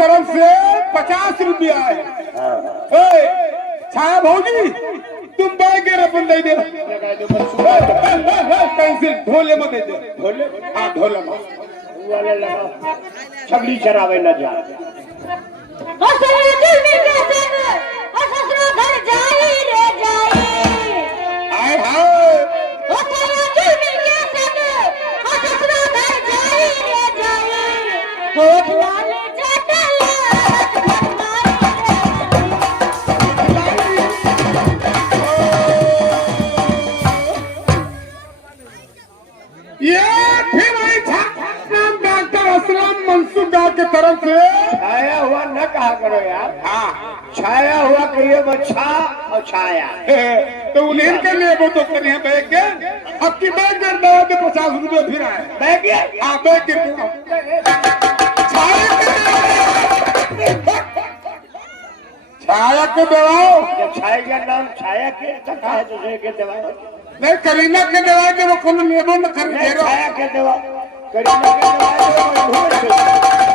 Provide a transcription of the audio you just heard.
तरफ से 50 रुपया है। छाया भौजी तुम बैग अपन दे दे पेंसिल ढोले में दे दे। ढोले हाँ ढोले में वाले लगा छगड़ी चरावे न जा आए हाय के तरफ से छाया हुआ न कहा करो यार। हाँ छाया हुआ कहिए बच्चा और छाया तो उन्हें के लिए वो तो करिए बैग के अब की बैग दे 50 रुपये फिर आए बैग हाँ बैग के छाया को दवाओ जब छाया का नाम छाया के दूसरे के दवाई नहीं करीना के दवाई दे वो कौन लेबो न कर छाया के दवा करीना के दवाई